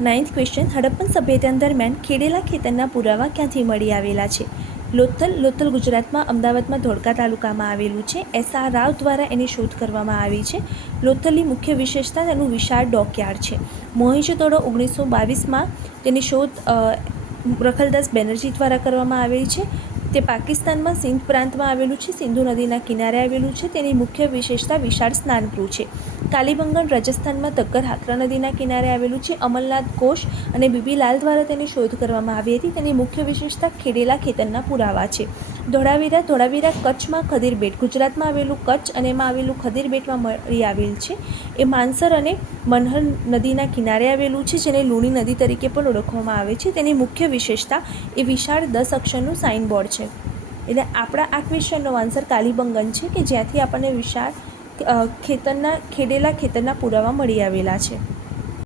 Ninth question, Harappan સભ્યતા દરમિયાન ખેડેલા ખેતરના પુરાવા ક્યાંથી મળી આવેલા છે? લોથલ ગુજરાતમાં અમદાવાદમાં ધોળકા તાલુકામાં આવેલું છે. S.R. રાવ દ્વારા એની શોધ કરવામાં આવી છે. લોથલની મુખ્ય વિશેષતા તેનું વિશાળ ડોકયાર્ડ છે. મોહેંજો-દડો 1922માં તેની શોધ રખલદાસ બેનર્જી દ્વારા કરવામાં આવેલી છે. તે પાકિસ્તાનમાં સિંધ પ્રાંતમાં આવેલું છે. સિંધુ નદીના કિનારે આવેલું છે. તેની મુખ્ય વિશેષતા વિશાળ સ્નાનગૃહ છે. કાલીબંગન રાજસ્થાનમાં તગ્ગર હાકરા નદીના કિનારે આવેલું છે. અમલનાથ ઘોષ અને બીબીલાલ દ્વારા તેની શોધ કરવામાં આવી હતી. તેની મુખ્ય વિશેષતા ખેડેલા ખેતરના પુરાવા છે. ધોળાવીરા કચ્છમાં ખદીર બેટ, ગુજરાતમાં આવેલું કચ્છ અને એમાં આવેલું ખદીર બેટમાં મળી આવેલ છે. એ માનસર અને મનહર નદીના કિનારે આવેલું છે, જેને લુણી નદી તરીકે પણ ઓળખવામાં આવે છે. તેની મુખ્ય વિશેષતા એ વિશાળ 10 અક્ષરનું સાઇનબોર્ડ છે. એટલે આપણા આ ક્વેશ્ચનનો આન્સર કાલીબંગન છે, કે જ્યાંથી આપણને વિશાળ ખેડેલા ખેતરના પુરાવા મળી આવેલા છે.